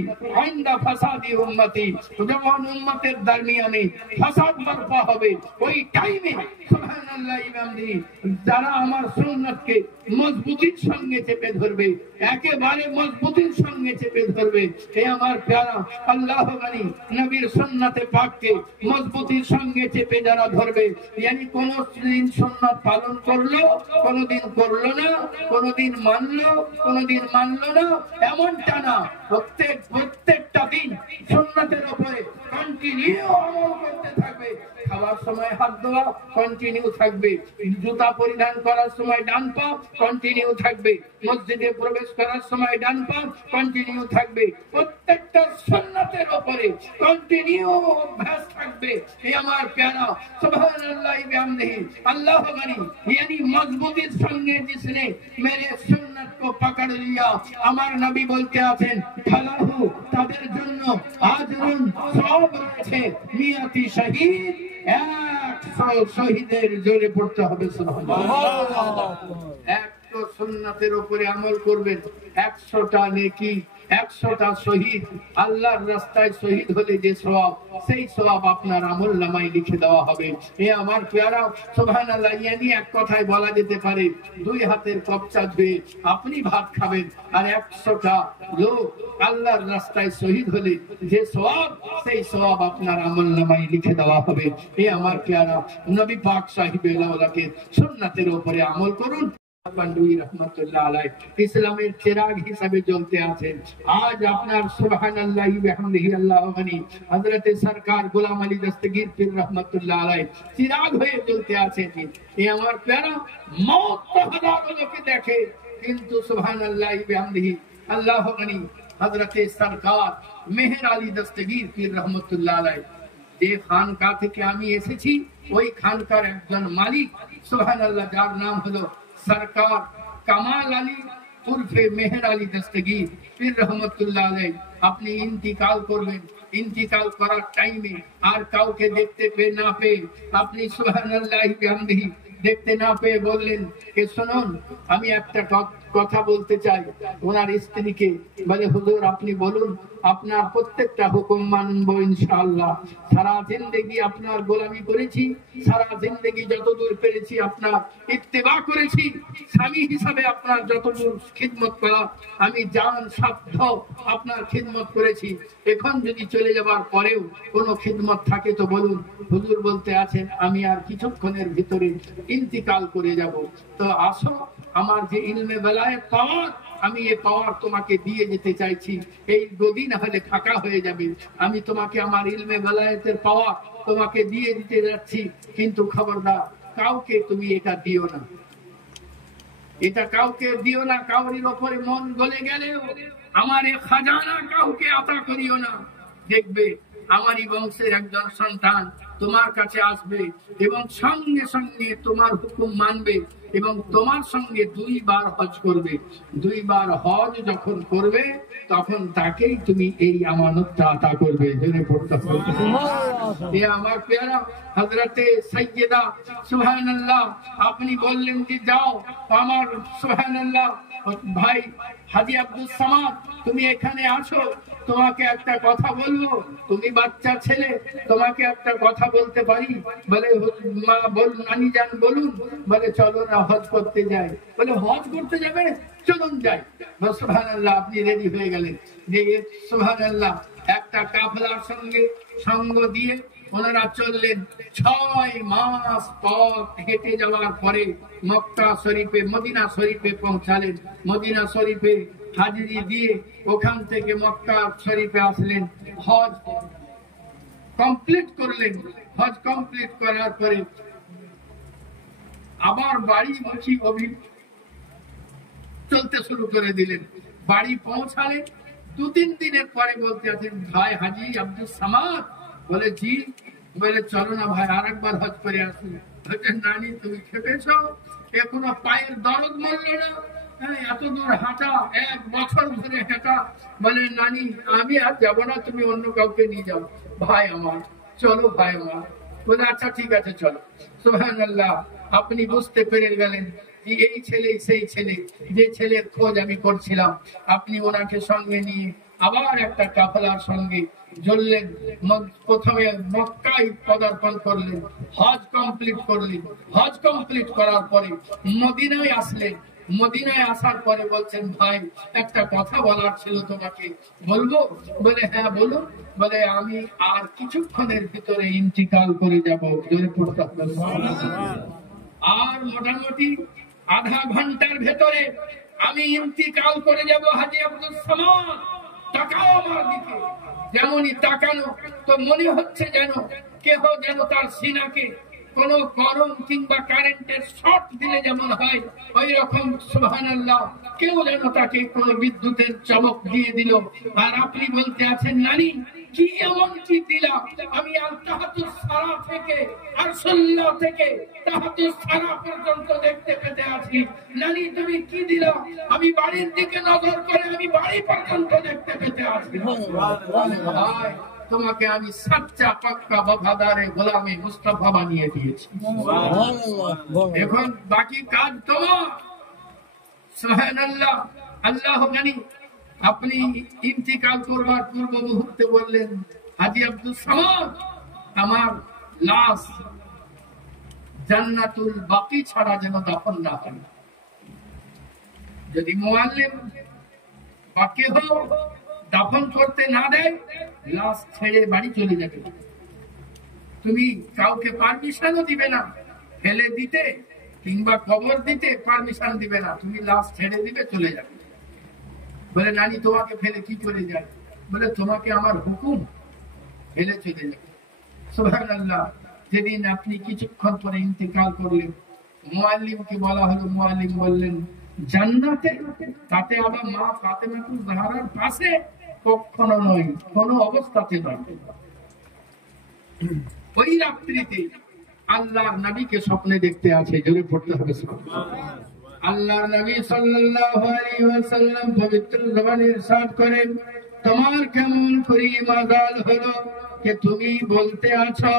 ইনদা ফাসাদি উম্মতি। যখন উম্মতের দরমিয়ানে ফাসাদ বর্পা হবে, ওই টাইমে সুবহানাল্লাহ বিহামদিহি, যারা আমার সুন্নাতকে মজবুতির সঙ্গে চেপে ধরবে, একেবারে মজবুতির সঙ্গে চেপে ধরবে, হে আমার প্যারা, আল্লাহু গনি, নবীর সুন্নাতে পাককে মজবুতির সঙ্গে চেপে যারা ধরবে, yani কোন দিন সুন্নাত পালন করলো, কোনদিন করলো না, কোনদিন মানলো, কোনদিন মানলো না, এমনটা না। প্রত্যেকটা দিন সুন্নাতের উপরে কন্টিনিউ আমল করতে থাকবে। খাওয়ার সময় হাত ধোয়া কন্টিনিউ থাকবে, জুতা পরিধান করার সময় ডান পা কন্টিনিউ থাকবে, মসজিদে প্রবেশ করার সময় ডান পা কন্টিনিউ থাকবে। প্রত্যেকটা সুন্নাতের উপরে কন্টিনিউ অভ্যাস থাকবে। এই আমার প্যারা, সুবহানাল্লাহ বিহামদিহি। আল্লাহু গনি, यानी मजबूती संगे जिसने मेरे सुन्नत को पकड़ लिया, আমার নবী বলতে আছেন, ফালাহু, তাদের জন্য আজরুন, সওয়াব রয়েছে, মিয়াতি শহীদ, 100 শহীদের। জোরে পড়তে হবে সুবহানাল্লাহ। একটা সুন্নাতের উপরে আমল করবেন, 100টা নেকি, 100টা শহীদ। আল্লাহর রাস্তায় শহীদ হলে যে সওয়াব, সেই সওয়াব আপনার আমলনামায় লিখে দেওয়া হবে। এ আমার প্যারা, সুবহানাল্লাহ, ইয়ানি এক কথায় বলা যেতে পারে, 2 হাতের কবচা ধুয়ে আপনি ভাত খাবেন, আর 100টা লোক আল্লাহর রাস্তায় শহীদ হলে যে সওয়াব, সেই সওয়াব আপনার আমলনামায় লিখে দেওয়া হবে। এ আমার প্যারা, নবী পাক সাহিবে লাওলাকে সুন্নাতের উপরে আমল করুন। পান্ডুই রহমাতুল্লাহ আলাইহি ইসলামের চিরাগ হিসেবে জ্বলতে আছেন। আজ আপনার সুবহানাল্লাহ বিহামদিহি, আল্লাহু গনি, হযরতে সরকার গোলাম আলী দস্তগীর পীর রহমাতুল্লাহ আলাইহি চিরাগ হয়ে জ্বলতে আছেন। এই আমার প্যারা, মওত তো হাজারো লোকে দেখে, কিন্তু সুবহানাল্লাহি বিহামদিহি আল্লাহ গনি হযরতে সরকার মেহের আলী দস্তগীর পীর রহমাতুল্লাহ আলাইহি যে খানকা থেকে আমি এসেছি ওই খানকার একজন মালিক সুবহানাল্লাহ যার নাম হলো সরকার কামাল আলী উর্ফে মেহের আলী দস্তগীর পীর রহমাতুল্লাহ আলাইহি আপনি ইন্তিকাল করবেন। ইন্তিকাল করার টাইমে আর কাউকে দেখতে পেয়ে না পেয়ে আপনি সুবহানাল্লাহি বিহামদিহি দেখতে না পেয়ে বললেন কে শুনুন আমি একটা কথা বলতে চাই। ওনার স্ত্রীকে বলে হুজুর আপনি বলুন, আপনার প্রত্যেকটা হুকুম মানবো ইনশাআল্লাহ। সারা জিন্দেগি আপনার গোলামি করেছি, সারা জিন্দেগি যতদূর পেরেছি আপনার ইত্তেবা করেছি, স্বামী হিসাবে আপনার যতদূর খিদমত করা আমি জান সাধ্য আপনার খিদমত করেছি। এখন যদি চলে যাবার পরেও কোনো খিদমত থাকে তো বলুন। হুজুর বলতে আছেন আমি আর কিছুক্ষণের ভিতরে ইন্তিকাল করে যাব, তো আসো আমার যে ইলমে বেলায়েত পাওয়ার আমি এই পাওয়ার তোমাকে দিয়ে যেতে চাইছি। এই গদি না হলে ফাঁকা হয়ে যাবে, আমি তোমাকে আমার ইলমে বেলায়েতের পাওয়ার তোমাকে দিয়ে দিতে যাচ্ছি, কিন্তু খবরদার কাউকে তুমি এটা দিও না, এটা কাউকে দিও না। কাউরির ওপরে মন গলে গেলেও আমার এই খাজানা কাউকে আতা করিও না। দেখবে আমারই বংশের একজন সন্তান তোমার কাছে আসবে এবং সঙ্গে সঙ্গে তোমার হুকুম মানবে এবং তোমার সঙ্গে 2 বার হজ করবে। 2 বার হজ যখন করবে তখন তাকেই তুমি এই আমানতটা আতা করবে। জেনে পড়তে হবে এ আমার প্যারা হযরতে সাইয়্যিদা সুবহানাল্লাহ আপনি বললেন যে যাও আমার সুবহানাল্লাহ ভাই হাজী আব্দুল সামাদ তুমি এখানে আছো, তোমাকে একটা কথা বলবো, তুমি বাচ্চা ছেলে তোমাকে একটা কথা বলতে পারি? বলে মা বল নানি জান বলুন। বলে চলো না হজ করতে যাই। বলে হজ করতে যাবে, চলুন যাই। সুবহানাল্লাহ আপনি রেডি হয়ে গেলেন যে সুবহানাল্লাহ একটা কাফেলার সঙ্গে সঙ্গ দিয়ে ওনারা চললেন। 6 মাস পথ হেঁটে যাওয়ার পরে মক্কা শরীফে মদিনা শরীফে পৌঁছালেন। মদিনা শরীফে হাজিরি দিয়ে ওখান থেকে মক্কা শরীফে আসলেন, হজ কমপ্লিট করলেন। হজ কমপ্লিট করার পরে আবার বাড়ি মুখী চলতে শুরু করে দিলেন। বাড়ি পৌঁছালেন 2-3 দিনের পরে বলতে আছেন ভাই হাজী আব্দুল সামাদ। বলে জি। বলে চলো না ভাই আরেকবার হজ করে আসুন। নানি তুমি খেপেছো, এখনো পায়ের দরদ মরলো না, এত দূর হাঁটা 1 বছর ধরে হাঁটা। বলে নানি আমি আর যাবো না, তুমি অন্য কাউকে নিয়ে যাও। ভাই আমার চলো, ভাই আমার। বলে আচ্ছা ঠিক আছে চলো। সুবহানাল্লাহ আপনি বুঝতে পেরে গেলেন যে এই ছেলে সেই ছেলে, যে ছেলের খোঁজ আমি করছিলাম। আপনি ওনাকে সঙ্গে নিয়ে আবার একটা কাফেলার সঙ্গে চললেন। প্রথমে মক্কায় পদার্পণ করলেন, হজ কমপ্লিট করলেন। হজ কমপ্লিট করার পরে মদিনায় আসলেন। মদিনায় আসার পরে বলছেন ভাই একটা কথা বলার ছিল তোমাকে, বলবো? বলে হ্যাঁ বলুন। বলে আমি আর কিছুক্ষণের ভিতরে ইন্তিকাল করে যাব। আর মোটামুটি আধা ঘন্টার ভেতরে আমি ইন্তিকাল করে যাব। হাজী আব্দুল সামাদ তাকাও আমার দিকে। যেমনই তাকানো তো মনে হচ্ছে যেন কেহ যেন তার সিনাকে কোন গরম কিংবা কারেন্টের শর্ট দিলে যেমন হয় ওই রকম সুবহানাল্লাহ কেউ যেন তাকে কোন বিদ্যুতের চমক দিয়ে দিল। আর আপনি বলতে আছেন নানি কি এমন কি দিলা? আমি আল তাহাতুস সারা থেকে আরশুল্লাহ থেকে তাহাতুস সারা পর্যন্ত দেখতে পেতে আছি। নানি তুমি কি দিলা? আমি বাড়ির দিকে নজর করে আমি বাড়ি পর্যন্ত দেখতে পেতে আছি। ভাই তোমাকে আমি সচ্চা পাক্কা ওয়াফাদারে গোলামে মুস্তাফা বানিয়ে দিয়েছি। এখন বাকি কাজ তোমার। সুবহানাল্লাহ আল্লাহ জানি। আপনি ইন্তিকাল করবার পূর্ব মুহূর্তে বললেন হাজী আব্দুল সামাদ আমার লাশ জান্নাতুল বাকি ছাড়া যেন দাফন না হয়। যদি মুআল্লিম বা কেহ দাফন করতে না দেয় লাশ ছেড়ে বাড়ি চলে যাবে। তুমি কাউকে পারমিশনও দিবে না ফেলে দিতে কিংবা কবর দিতে, পারমিশন দিবে না, তুমি লাশ ছেড়ে দিবে চলে যাবে। বলে নানি তোমাকে ফেলে কি করে যায়? বলে তোমাকে আমার হুকুম, ফেলে চলে যাবে। সুবহানাল্লাহ যেদিন আপনি কিছুক্ষণ পরে ইন্তেকাল করলেন মুআল্লিমকে বলা হলো। মুআল্লিম বললেন জান্নাতে, তাতে আবার মা ফাতেমাতুজ জাহরার পাশে কখনো নয়, কোনো অবস্থাতে নয়। ওই রাত্রিতে আল্লাহর নবীকে স্বপ্নে দেখতে আছে, জোরে পড়তে হবে সুবহানাল্লাহ। আল্লাহর নবী সাল্লাল্লাহু আলাইহি ওয়াসাল্লাম পবিত্র জবানে ইরশাদ করেন, তোমার কেমন করে মাজাল হলো যে তুমি বলতে আছো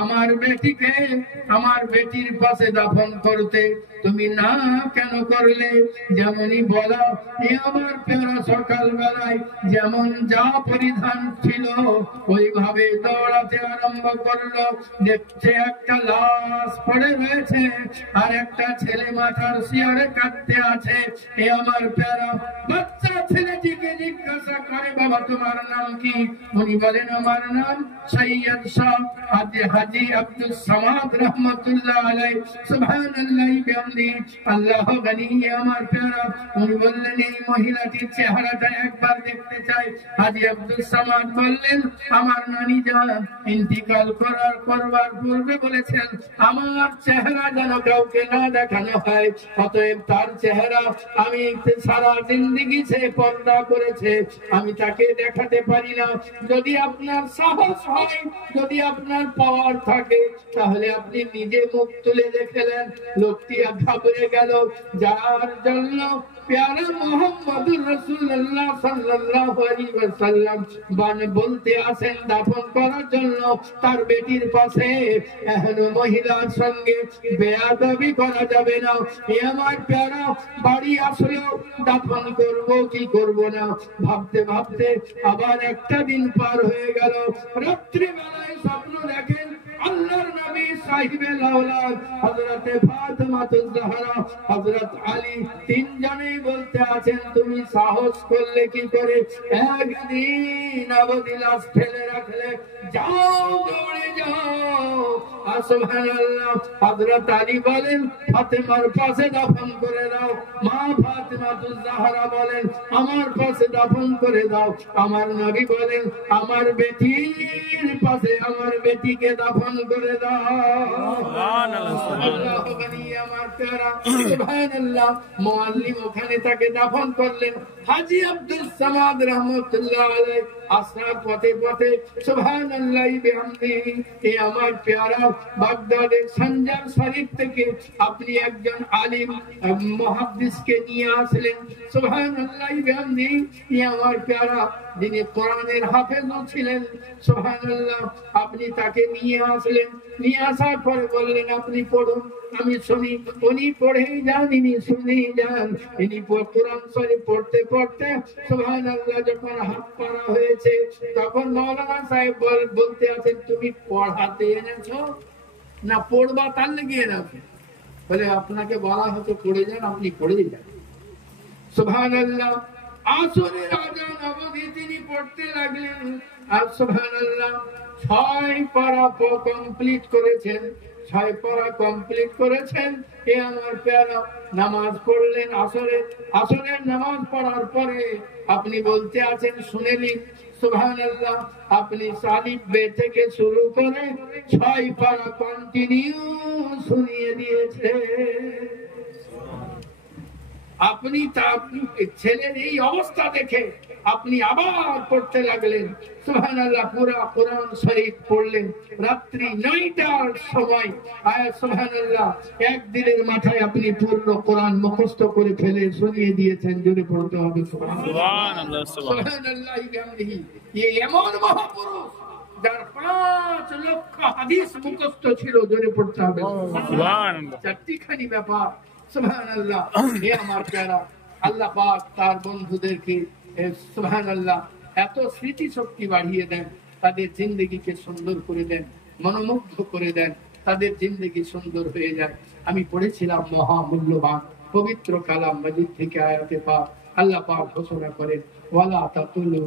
আমার বেটিকে আমার বেটির পাশে দাফন করতে, তুমি না কেন করলে? যেমনই বলা, এ আমার পেয়ারা সকাল বেলায় যেমন যা পরিধান ছিল ওইভাবে দৌড়াতে আরম্ভ করলো। দেখছে একটা লাশ পড়ে রয়েছে আর একটা ছেলে মাথার শিয়রে কাঁদতে আছে। এ আমার পেয়ারা বাচ্চা ছেলেটিকে জিজ্ঞাসা করে, বাবা তোমার নাম কি? উনি বলেন, আমার নাম সৈয়দ শাহ হাজী আব্দুল সামাদ রহমাতুল্লাহ আলাইহি। সুবহানাল্লাহি বিহামদিহি, আল্লাহ গনি। আমার পেয়ারা উনি বললেন, এই মহিলাটির চেহারাটা একবার দেখতে চাই। হাজী আব্দুল সামাদ বললেন, আমার নানি জান ইন্তিকাল করবার পূর্বে বলেছেন আমার চেহারা যেন কাউকে না দেখানো হয়, অতএব তার চেহারা আমি সারা জিন্দেগি সে পর্দা করেছে, আমি তাকে দেখাতে পারি না। যদি আপনার সাহস হয়, যদি আপনার পাওয়ার থাকে, তাহলে আপনি নিজে মুখ তুলে দেখলেন। লোকটি ঘাবড়ে গেল, যার জন্য প্যারা মুহাম্মদুর রাসূলুল্লাহ সাল্লাল্লাহু আলাইহি ওয়াসাল্লাম বলতে আসেন দাফন করার জন্য তার বেটির পাশে এখনো মহিলার সঙ্গে বেয়াদবি করা যাবে না। আমার প্যারা বাড়ি আসলো, দাফন করব কি করব না ভাবতে ভাবতে আবার একটা দিন পার হয়ে গেল। রাত্রি বেলায় স্বপ্ন দেখেন আল্লাহর নবী সাহিবে লাউলাদ হযরত ফাতেমাতুজ জাহরা, হযরত আলী তিনজনেই বলতে আছেন, তুমি সাহস করলে কি করে একদিন আবদি লাশ ফেলে রাখলে? যাও, দৌড়ে যাও। সুবহানাল্লাহ। হযরত আলী বলেন, ফাতেমার পাশে দাফন করে দাও। মা ফাতেমাতুজ জাহরা বলেন, আমার পাশে দাফন করে দাও। আমার নবী বলেন, আমার বেটির পাশে আমার বেটিকে দাফন করে দাও। সুবহানাল্লাহ। আমার প্যারা সুবহানাল্লাহ। মুআল্লিম ওখানে তাকে দাফন করলেন। হাজী আব্দুল সামাদ রহমাতুল্লাহ আলাইহি আসার পথে পথে সুবহানাল্লাহি বিহামদিহি, এ আমার প্যারা বাগদাদের সঞ্জার শরীফ থেকে আপনি একজন আলিম মুহাদ্দিসকে নিয়ে আসলেন। সুবহানাল্লাহি বিহামদিহি, এ আমার প্যারা যিনি কোরআনের হাফেজও ছিলেন। সুবহানাল্লাহ। আপনি তাকে নিয়ে আসলেন, নিয়ে আসার পরে বললেন, আপনি পড়ুন আমি শুনি। উনি পড়েই যান, ইনি শুনেই যান। ইনি কোরআন শরীফ পড়তে পড়তে সুবহানাল্লাহ যখন হাত পাড়া হয়েছে, তখন মাওলানা সাহেব বলতে আছেন, তুমি পড়াতে এনেছো না পড়বা তার লেগে এনেছো? বলে, আপনাকে বলা হতো পড়ে যান, আপনি পড়েই যান। সুবহানাল্লাহ। আসরের আযান অবধি তিনি পড়তে লাগলেন। আর সুবহানাল্লাহ 6 পারা কমপ্লিট করেছেন। 6 পারা কমপ্লিট করেছেন। এ আমার প্যারা নামাজ পড়লেন আসরের নামাজ পড়ার পরে আপনি বলতে আছেন, শুনে নিন। সুবহানাল্লাহ। আপনি সালিফ বে থেকে শুরু করে 6 পারা কন্টিনিউ শুনিয়ে দিয়েছে। আপনি ছেলের এই অবস্থা দেখে আপনি আবার পড়তে লাগলেন। সুবহানাল্লাহ। পুরা কোরআন শরীফ পড়লেন। রাত্রি 9টার সময় সুবহানাল্লাহ একদিনের মাথায় আপনি পূর্ণ কোরআন মুখস্থ করে ফেলে শুনিয়ে দিয়েছেন। জোরে পড়তে হবে সুবহানাল্লাহ। সুবহানাল্লাহ। এমন মহাপুরুষ যার 5 লক্ষ হাদিস মুখস্থ ছিল। জোরে পড়তে হবে সুবহানাল্লাহ। চারটিখানি ব্যাপার। সুবহানাল্লাহ। হে আমার প্যারা, আল্লাহ পাক তার বন্ধুদেরকে সুবহানাল্লাহ এত স্মৃতি শক্তি বাড়িয়ে দেন, তাদের জিন্দগিকে সুন্দর করে দেন, মনোমুগ্ধ করে দেন, তাদের জিন্দগি সুন্দর হয়ে যায়। আমি পড়েছিলাম মহামূল্যবান পবিত্র কালাম মাজিদ থেকে আয়াতে পাক। আল্লাহ পাক ঘোষণা করেন, ওয়ালা তাকুলু,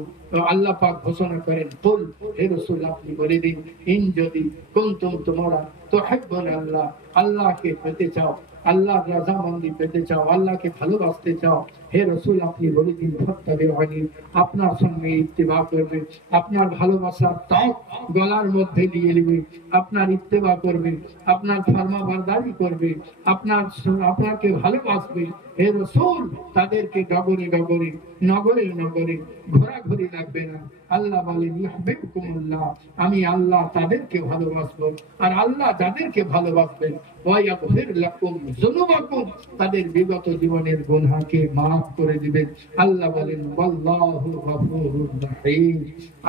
আল্লাহ পাক ঘোষণা করেন, কুল, হে রাসূল আপনি বলে দিন, ইন যদি কুনতুম তোমরা তুহিব্বুন আল্লাহ, আল্লাহকে পেতে চাও, আল্লাহর রাজামন্দি পেতে চাও, আল্লাহকে ভালোবাসতে চাও, হে রাসূল আপনি বলে দিন, ফাত্তাবিউনি, আপনার সঙ্গে ইত্তেবা করবে, আপনার ভালোবাসার ত্বক গলার মধ্যে দিয়ে নেবে, আপনার ইত্তেবা করবে, আপনার ফরমাবরদারি করবে, আপনাকে ভালোবাসবে, হে রাসূল তাদেরকে নগরে নগরে নগরে নগরে ঘোরাঘুরি লাগবে না। আল্লাহ বলেন ইউহিব্বুকুমুল্লাহ, আমি আল্লাহ তাদেরকে ভালোবাসবো, আর আল্লাহ যাদেরকে ভালোবাসবেন ওয়া ইয়াগফির লাকুম যুনুবাকুম, তাদের বিগত জীবনের গুনাহকে maaf করে দিবেন। আল্লাহ বলেন আল্লাহু গফুরুর রহিম,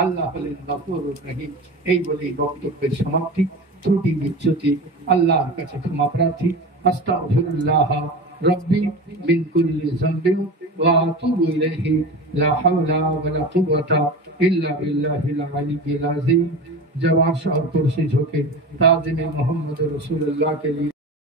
আল্লাহ হলেন গফুরুর রহিম। এই বলেই বক্তব্যের সমাপ্তি। ত্রুটি বিচ্যুতি আল্লাহর কাছে ক্ষমা প্রার্থী। আস্তাগফিরুল্লাহ রব্বি মিন কুল্লি যামবিন ওয়া আতুবু ইলাইহি, লা হাওলা ওয়া লা কুওয়াতা ইল্লা বিল্লাহিল আলিয়্যিল আযীম। जवाब और कुर्सी झोंके ताज़िम मोहम्मद रसूलुल्लाह के लिए